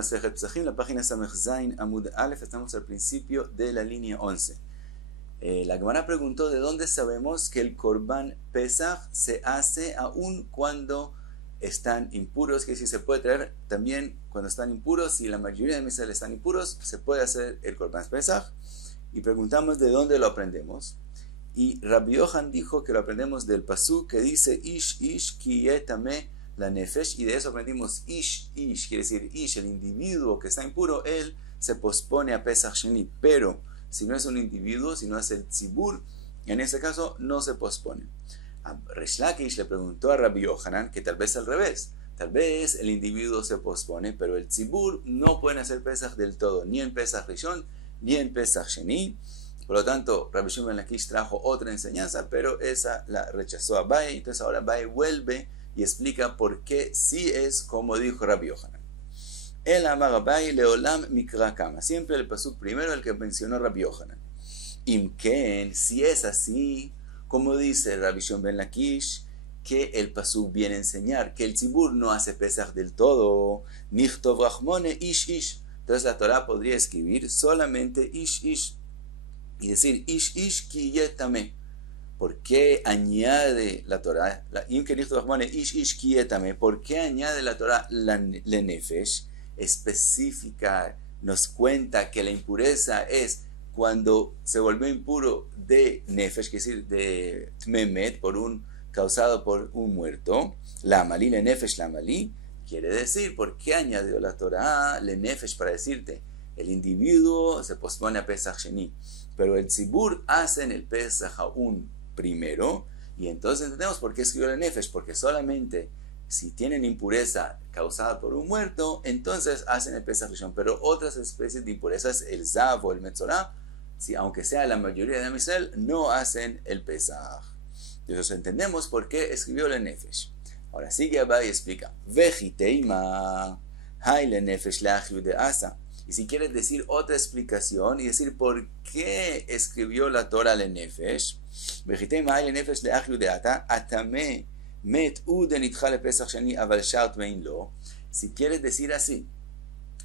Masejet Pesachim, la página Samech Zain Amud Aleph, estamos al principio de la línea 11. La Gemara preguntó de dónde sabemos que el Korban Pesach se hace aún cuando están impuros, que si se puede traer también cuando están impuros, si la mayoría de Israel están impuros, se puede hacer el Korban Pesach. Y preguntamos de dónde lo aprendemos. Y Rabbi Yohan dijo que lo aprendemos del pasuk que dice Ish ki yetame la nefesh, y de eso aprendimos Ish, quiere decir Ish, el individuo que está impuro, él se pospone a Pesach Sheni, pero si no es un individuo, si no es el tzibur, en ese caso no se pospone. A Resh Lakish le preguntó a Rabbi Yohanan que tal vez al revés, tal vez el individuo se pospone, pero el tzibur no pueden hacer Pesach del todo, ni en Pesach Rishon, ni en Pesach Sheni. Por lo tanto, Rabbi Shimon ben Lakish trajo otra enseñanza, pero esa la rechazó a Abaye. Entonces ahora Abaye vuelve y explica por qué sí es como dijo Rabbi Yohanan. El amar Abaye leolam mikra kama. Siempre el pasuk primero el que mencionó Rabbi Yohanan. Imken, si es así, como dice Rabbi Shimon ben Lakish, que el pasuk viene a enseñar que el tzibur no hace pesach del todo. Nichtov rachmone ish. Entonces la Torah podría escribir solamente ish. Y decir ish ki yetame. ¿Por qué añade la Torah? ¿Por qué añade la Torah la nefesh? Específica, nos cuenta que la impureza es cuando se volvió impuro de nefesh, es decir, de tmemet, causado por un muerto. La amalí, le nefesh, la amalí. Quiere decir, ¿por qué añadió la Torah le nefesh? Para decirte, el individuo se pospone a Pesach Sheni, pero el tzibur hacen el Pesach aún primero, y entonces entendemos por qué escribió la nefesh, porque solamente si tienen impureza causada por un muerto, entonces hacen el Pesach Rishon, pero otras especies de impurezas, el zav o el metzorah, si, aunque sea la mayoría de Amisrael, no hacen el Pesach. Entonces entendemos por qué escribió la nefesh. Ahora sigue Abaye y explica, vejiteima, hay la nefesh la de asa. Y si quieres decir otra explicación y decir por qué escribió la Torah le nefesh, si quieres decir así,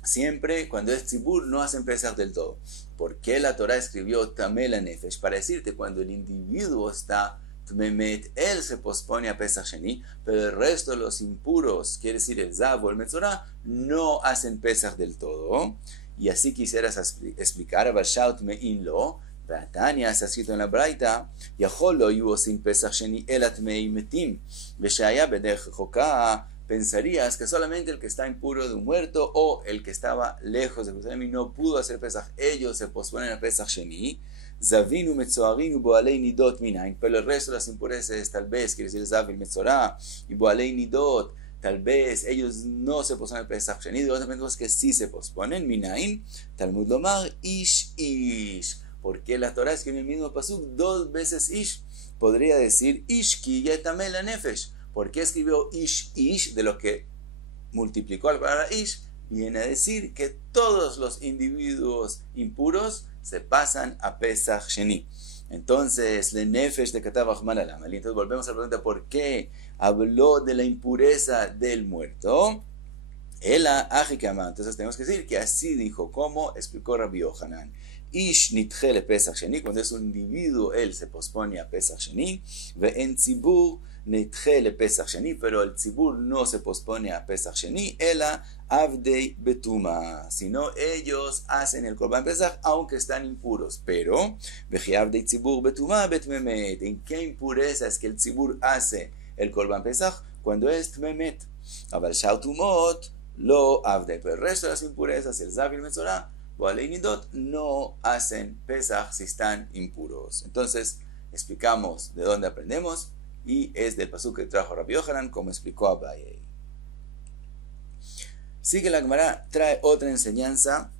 siempre cuando es tzibur no hacen pesach del todo. ¿Por qué la Torah escribió tamé la nefesh? Para decirte, cuando el individuo está tmemet, él se pospone a Pesach Sheni, pero el resto de los impuros, quiere decir el zav o el metzorah, no hacen Pesach del todo. Y así quisieras explicar, Bashaut mein lo, Batania, está escrito en la Braita, Yahol lo yuvo sin Pesach Sheni elat mei metim, Beshaya bedech choka, pensarías que solamente el que está impuro de un muerto o el que estaba lejos de Jerusalén y no pudo hacer Pesach, ellos se posponen a Pesach Sheni. Zavinu metzoarinu boalei nidot minain, pero el resto de las impurezas tal vez, quiere decir Zavil metzorah y boalei nidot, tal vez ellos no se posponen al Pesach Sheni, de otras cosas que sí se posponen, minain, Talmud lomar ish. Porque la Torah escribe en el mismo pasuk dos veces ish, podría decir ish ki yetame la nefesh. ¿Por qué escribió ish de lo que multiplicó la palabra ish? Viene a decir que todos los individuos impuros se pasan a Pesach Sheni. Entonces, le nefesh de Katav Achman al Amal. Entonces volvemos a la pregunta, ¿por qué habló de la impureza del muerto? Ela ajikama. Entonces tenemos que decir que así dijo, como explicó Rabbi Yohanan. Ish nitche le Pesach Sheni, cuando es un individuo, él se pospone a Pesach Sheni. Ve en tzibur nitche le Pesach Sheni, pero el tzibur no se pospone a Pesach Sheni. Ela avdei betuma, sino ellos hacen el Korban Pesach aunque están impuros. Pero veji avdei tzibur betuma betmemet, ¿en qué impureza es que el tzibur hace el Korban Pesach? Cuando es tmemet. Aval shautumot lo avdei, pero el resto de las impurezas, el zav y el metzorah, boalei nidot, no hacen Pesach si están impuros. Entonces explicamos de dónde aprendemos y es del pasuk que trajo Rabbi Yohanan, como explicó Abaye. Sigue la Gemara, trae otra enseñanza.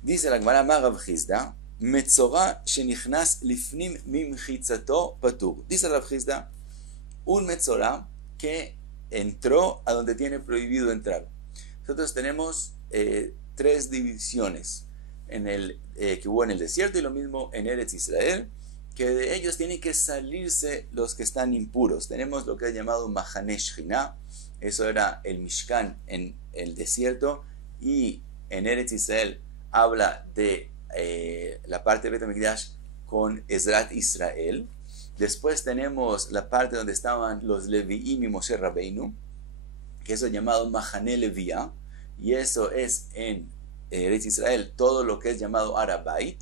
Dice la Gemara, Rav Chizda, metzorah shenichnas lifnim mimchitzato patur. Dice Rav Chizda, un metzorah que entró a donde tiene prohibido entrar. Nosotros tenemos tres divisiones que hubo en el desierto y lo mismo en Eretz Israel, que de ellos tienen que salirse los que están impuros. Tenemos lo que es llamado Mahané Shechina, eso era el Mishkan en el desierto, y en Eretz Israel habla de la parte de Bet HaMikdash con Ezrat Israel. Después tenemos la parte donde estaban los Leviim y Moshe Rabbeinu, que eso es llamado Mahané Levía, y eso es en Eretz Israel todo lo que es llamado Arabait.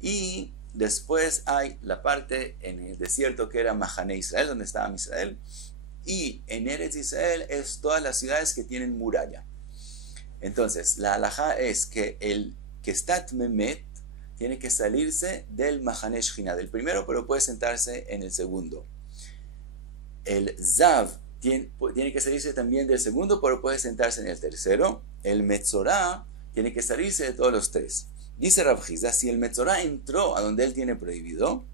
Y después hay la parte en el desierto que era Mahané Israel, donde estaba Israel, y en Eretz Israel es todas las ciudades que tienen muralla. Entonces la halajá es que el que está Tmemet tiene que salirse del Mahané Shechina, del primero, pero puede sentarse en el segundo. El Zav tiene que salirse también del segundo, pero puede sentarse en el tercero. El Metzorá tiene que salirse de todos los tres. Dice Rav Hizda, si el Metzorá entró a donde él tiene prohibido,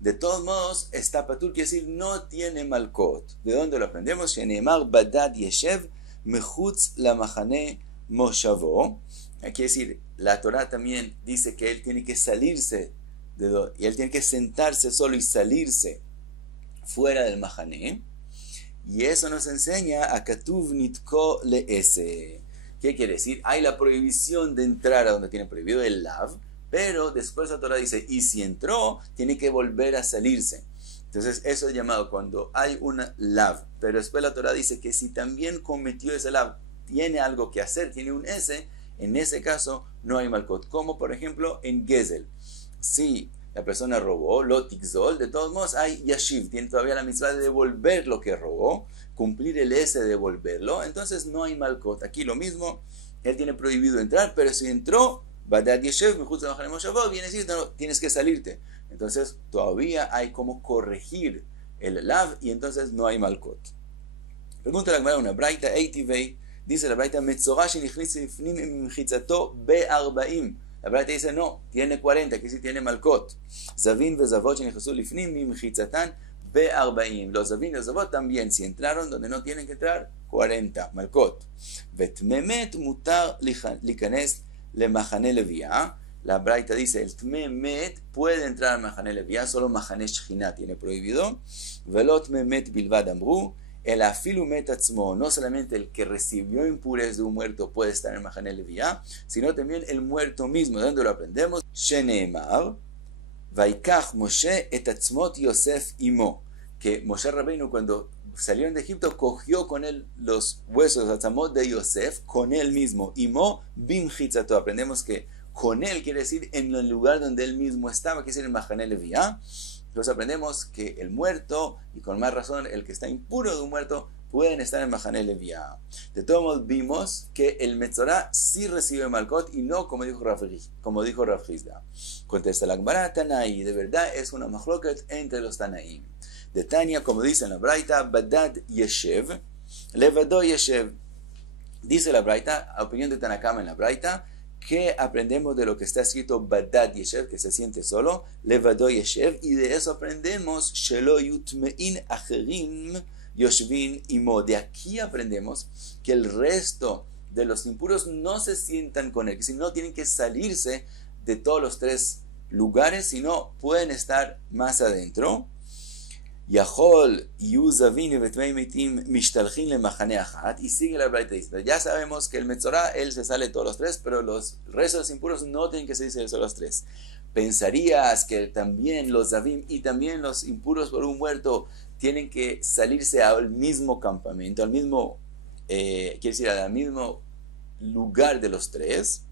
de todos modos está patur, quiere decir no tiene malkot. ¿De dónde lo aprendemos? Sheneemar badad yeshev mechutz la Mahané moshavo. Quiere decir, la Torah también dice que él tiene que salirse y él tiene que sentarse solo y salirse fuera del Mahané. Y eso nos enseña a Katuv Nitko Le'ese. ¿Qué quiere decir? Hay la prohibición de entrar a donde tiene prohibido el Lav, pero después la Torah dice, y si entró, tiene que volver a salirse. Entonces eso es llamado cuando hay una Lav, pero después la Torah dice que si también cometió ese Lav, tiene algo que hacer, tiene un S, en ese caso no hay malkot. Como por ejemplo en Gezel. Si la persona robó, lotikzol, de todos modos hay yashiv, tiene todavía la mitzvah de devolver lo que robó, cumplir el S de devolverlo, entonces no hay malkot. Aquí lo mismo, él tiene prohibido entrar, pero si entró, badad yeshev, mechutz la Mahané moshavo, viene a decir, no, tienes que salirte. Entonces todavía hay como corregir el lav y entonces no hay malkot. Pregunta la Gemara una braita, eitivei, dice la braita, metzorah shenichnis lifnim mechitzato be-40. La braita dice no, tiene 40, que sí tiene malkot. Zavin vezavot shenichnesu lifnim mimechitzatan be-40. Los zavin y los zavot también, si entraron donde no tienen que entrar, 40, malkot. Vetmemet mutar likanes le Mahané Levía. La braita dice, el Tmemet puede entrar al Mahané Levía, solo Mahané Shechina tiene prohibido. Velot Tmemet bilvad amru. El afilu met atzmo, no solamente el que recibió impurez de un muerto puede estar en Mahané Levía, sino también el muerto mismo. ¿De dónde lo aprendemos? Sheneemar, Vaikach Moshe et atzmot Yosef imo. Que Moshe Rabbeinu cuando salieron de Egipto cogió con él los huesos atzmot de Yosef, con él mismo. Imo bim chitzato. Aprendemos que con él quiere decir en el lugar donde él mismo estaba, quiere decir en Mahané Levía. Entonces aprendemos que el muerto, y con más razón el que está impuro de un muerto, pueden estar en Mahané Levía. De todos modos vimos que el Metzorá sí recibe malkot y no como dijo Rav Hizda. Contesta la Gemara, Tanaí, de verdad es una machloket entre los Tanaim. De Tania, como dice en la Braita, Badad Yeshev, Levado Yeshev. Dice la Braita, opinión de Tanakama en la Braita, que aprendemos de lo que está escrito Badad Yeshev, que se siente solo, Levado Yeshev, y de eso aprendemos Shelo Yutmein Acherim Yoshvin Imo. De aquí aprendemos que el resto de los impuros no se sientan con él, sino tienen que salirse de todos los tres lugares, sino pueden estar más adentro. Yahol Yuzavin Vetmei Mitim Mishtalchin le Mahané Achat. Y sigue la braita diciendo, ya sabemos que el Metzorá, él se sale de todos los tres, pero los restos de los impuros no tienen que salirse de todos los tres. Pensarías que también los Zavim y también los impuros por un muerto tienen que salirse al mismo campamento, al mismo, quiere decir, al mismo lugar de los tres.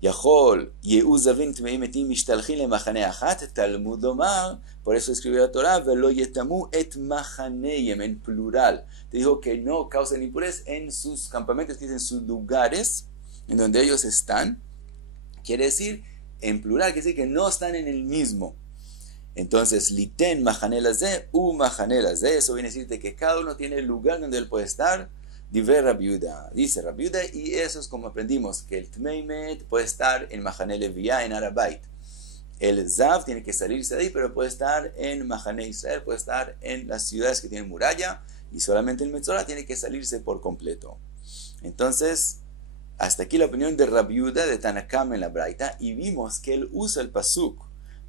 Yahol Yehuzavin Tmei Mitim Mishtalchin le Mahané Achat. Talmud Omar. Por eso escribió la Torah, Velo yetamu et mahaneyem, en plural. Te dijo que no causen impurez en sus campamentos, que es en sus lugares, en donde ellos están. Quiere decir, en plural, quiere decir que no están en el mismo. Entonces, liten mahanelazé, u mahanelazé, eso viene a decirte que cada uno tiene el lugar donde él puede estar. Diver Rabiuda, dice Rabiuda, y eso es como aprendimos, que el Tmeimet puede estar en Mahané Levía, en Arabait. El Zav tiene que salirse de ahí, pero puede estar en Mahané Israel, puede estar en las ciudades que tienen muralla, y solamente el Metzorá tiene que salirse por completo. Entonces, hasta aquí la opinión de Rabiuda de Tanakam en la Braita, y vimos que él usa el pasuk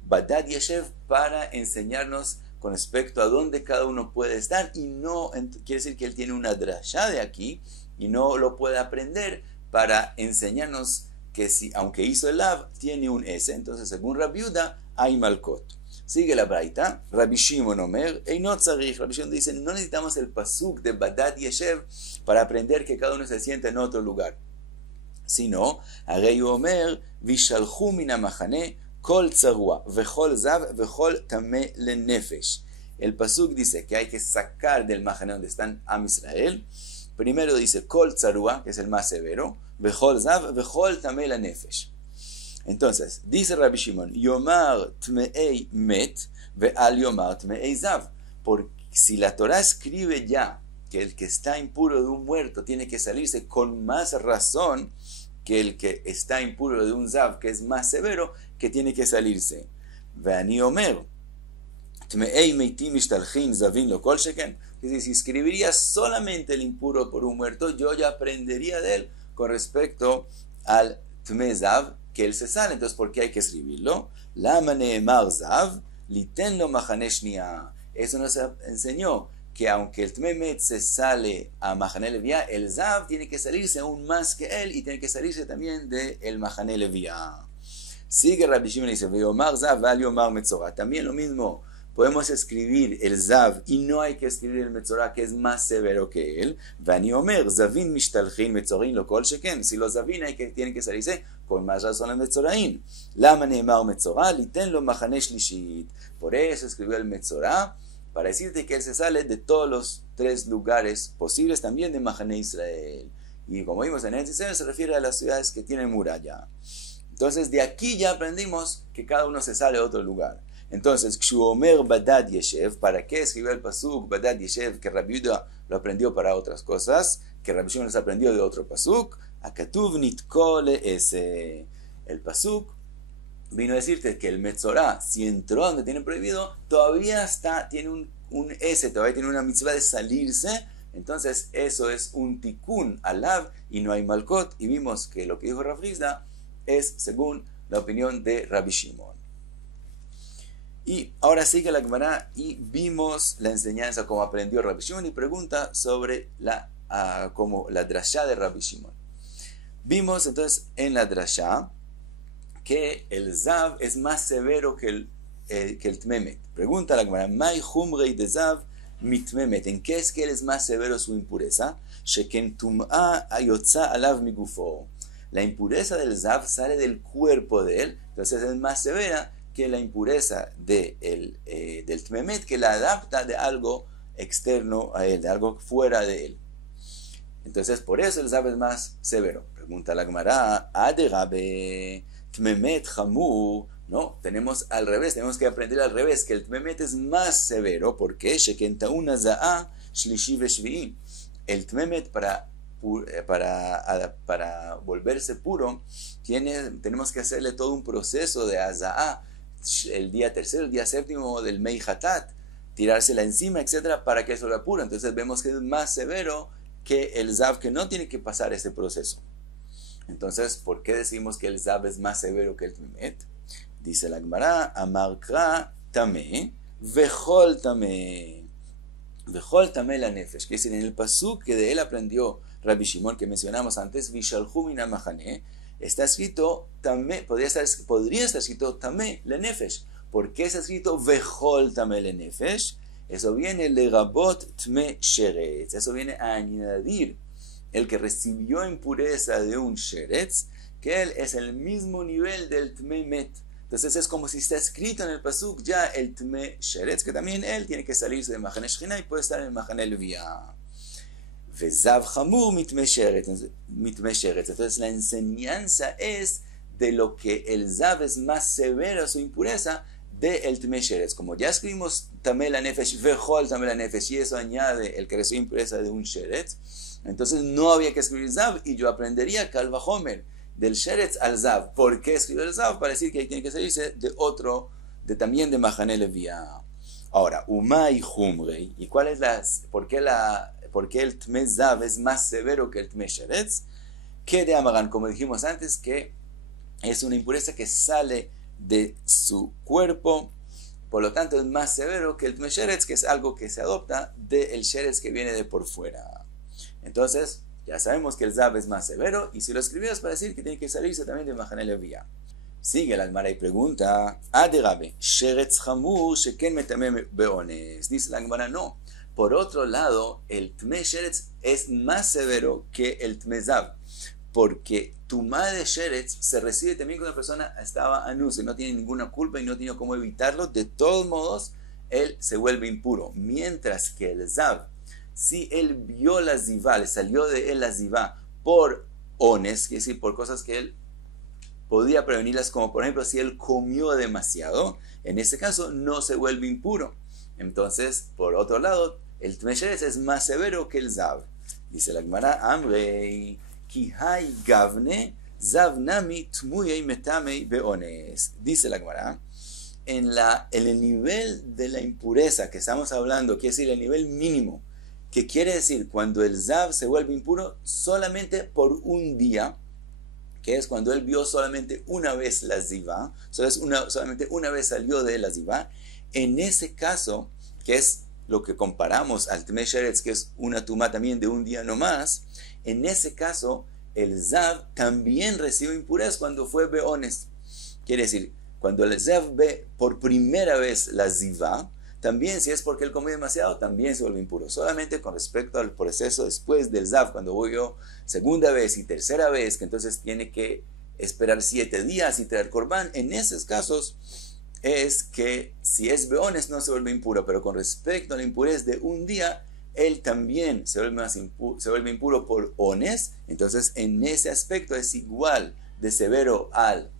Badad Yeshev para enseñarnos con respecto a dónde cada uno puede estar, y no quiere decir que él tiene una drashá de aquí y no lo puede aprender, para enseñarnos que si, aunque hizo el lav, tiene un S. Entonces, según Rabbi Yehuda, hay malkot. Sigue la braita. Rabbi Shimon Omer, Einot Tzarich. Rabbi Shimon dice, no necesitamos el pasuk de Badad Yeshev para aprender que cada uno se sienta en otro lugar. Sino, Arei Omer, Vishalchu min hamachane, Kol tzarua, Vechol zav, Vechol tameh lenefesh. El pasuk dice que hay que sacar del mahane donde están Am Israel. Primero dice Kol tzarua, que es el más severo, Vechol zav, Vechol tameh lenefesh. Entonces, dice Rabbi Shimon, Yomar tmeei met, ve'al yomar tmeei zav. Porque si la Torah escribe ya que el que está impuro de un muerto tiene que salirse, con más razón que el que está impuro de un zav, que es más severo, que tiene que salirse. Ve'ani omer, tmeei meitim ishtalchin zavin lo kol sheken. Es decir, si escribiría solamente el impuro por un muerto, yo ya aprendería de él con respecto al tme zav, que él se sale. Entonces, ¿por qué hay que escribirlo? Lama neemar zav, liten lo machane shnia. Eso nos enseñó que aunque el tmemet se sale a machane levia, el zav tiene que salirse aún más que él y tiene que salirse también del machane levia. Sigue Rabbi Shimon y dice, veomar zav, val yomar metzora. También lo mismo. Podemos escribir el zav y no hay que escribir el metzora, que es más severo que él. Vani omer, zavin mishtalchin metzorin lo kol sheken. Si los zavin tienen que salirse, con más razón el metzorain. Lama neemar metzora, liten lo machane shlishit. Por eso escribió el metzora, para decirte que él se sale de todos los 3 lugares posibles, también de Machane Israel. Y como vimos en Eretz Israel, se refiere a las ciudades que tienen muralla. Entonces, de aquí ya aprendimos que cada uno se sale a otro lugar. Entonces, Kshuomer Badad Yeshev, ¿para qué escribió el pasuk Badad Yeshev? Que Rabbi Yehuda lo aprendió para otras cosas, que Rabbi Shimon los aprendió de otro pasuk. Akatuv nitkole ese. El pasuk vino a decirte que el metzorá, si entró donde tiene prohibido, todavía tiene un S, todavía tiene una mitzvah de salirse. Entonces, eso es un tikkun alav y no hay malkot. Y vimos que lo que dijo Rav Rizda es según la opinión de Rabbi Shimon. Y ahora sigue la Gemara y vimos la enseñanza como aprendió Rabbi Shimon y pregunta sobre como la drashá de Rabbi Shimon. Vimos entonces en la drashá que el zav es más severo que el tmemet. Pregunta la Gemara, Mai humrei de zav mitmemet. ¿En qué es que él es más severo su impureza? Sheken tum'a ayotza alav migufo. La impureza del zav sale del cuerpo de él, entonces es más severa que la impureza del tmemet, que la adapta de algo externo a él, de algo fuera de él. Entonces, por eso el zav es más severo. Pregunta la Gemara, Aderabe tmemet chamur. No, tenemos al revés, tenemos que aprender al revés, que el tmemet es más severo. ¿Por qué? Sheken ta'una za'a shlishi veshvi'i. El tmemet para volverse puro, tenemos que hacerle todo un proceso de aza'ah, el día tercero, el día séptimo del Mei Hatat, tirársela encima, etcétera, para que eso lo puro. Entonces vemos que es más severo que el zav, que no tiene que pasar ese proceso. Entonces, ¿por qué decimos que el zav es más severo que el tmemet? Dice la Gemara, Amarkra tameh, vechol tameh. Vechol tameh la nefesh. Que es en el pasuk que de él aprendió Rabbi Shimon, que mencionamos antes, Vishalchu min hamachane, está escrito tameh, podría estar escrito tameh la nefesh. ¿Por qué está escrito vechol tameh la nefesh? Eso viene lerabot tme sheretz. Eso viene a añadir el que recibió impureza de un sheretz, que él es el mismo nivel del tmemet. Entonces es como si está escrito en el pasuk ya el tme sheretz, que también él tiene que salirse de Machane Shechina y puede estar en Machane Levia. Vezav chamur mitme sheretz. Entonces la enseñanza es de lo que el zav es más severo su impureza de el tme sheretz. Como ya escribimos tameh la nefesh, vechol tameh la nefesh, y eso añade el que recibe impureza de un sheretz, entonces no había que escribir zav, y yo aprendería kal vachomer del sheretz al zav. ¿Por qué escribir el zav? Para decir que ahí tiene que salirse también de Machane Levia. Ahora, umay humrei, ¿y cuál es por qué el tme zav es más severo que el tme sheretz? Que de Amaran, como dijimos antes, que es una impureza que sale de su cuerpo, por lo tanto es más severo que el tme sheretz, que es algo que se adopta del sheretz que viene de por fuera. Entonces, Ya sabemos que el Zav es más severo, y si lo escribió es para decir que tiene que salirse también de Mahane Levía. Sigue la Gemara y pregunta, Aderabe, Sheretz Hamur Sheken Metamem Beones. Dice la Gemara, no. Por otro lado, el Tme Sheretz es más severo que el Tme Zav, porque Tumá de Sheretz se recibe también cuando la persona estaba anus, no tiene ninguna culpa y no tiene cómo evitarlo. De todos modos, él se vuelve impuro. Mientras que el Zav, si él vio la Zivá, le salió de él la Zivá por ones, es decir, por cosas que él podía prevenirlas, como por ejemplo si él comió demasiado, en ese caso no se vuelve impuro. Entonces, por otro lado, el Tme Sheretz es más severo que el Zav. Dice la Gemara, Amrei, Kihai Gavne, Zav Nami Tmuyei Metamei Beones. Dice la Gemara, en el nivel de la impureza que estamos hablando, quiere decir el nivel mínimo, que quiere decir cuando el Zav se vuelve impuro solamente por un día, que es cuando él vio solamente una vez la Zivá, solamente una vez salió de la Zivá. En ese caso, que es lo que comparamos al Tme Sheretz, que es una tumá también de un día nomás, en ese caso, el Zav también recibe impureza cuando fue Beones. Quiere decir, cuando el Zav ve por primera vez la Zivá, también si es porque él comió demasiado, también se vuelve impuro. Solamente con respecto al proceso después del Zav, cuando voy yo segunda vez y tercera vez, que entonces tiene que esperar 7 días y traer corbán, en esos casos es que si es Beones no se vuelve impuro, pero con respecto a la impureza de un día, él también se vuelve impuro por ones. Entonces en ese aspecto es igual de severo al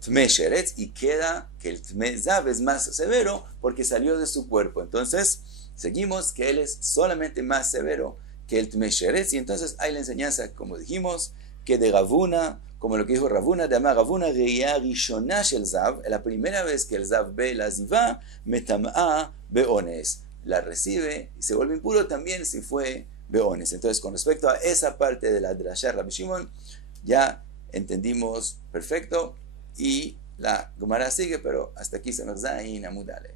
Tme Sheretz, y queda que el Tme Zav es más severo porque salió de su cuerpo. Entonces seguimos que él es solamente más severo que el Tme Sheretz, y entonces hay la enseñanza, como dijimos, que de Ravuna, como lo que dijo Ravuna, de Amar Ravuna Reya Rishona Shel Zav, la primera vez que el Zav ve la Zivá, Metam'a Beones, la recibe y se vuelve impuro también si fue Beones. Entonces con respecto a esa parte de la Drashá Rabbi Shimon, ya entendimos perfecto. Y la Gemara sigue, pero hasta aquí se nos da y Amud Aleph.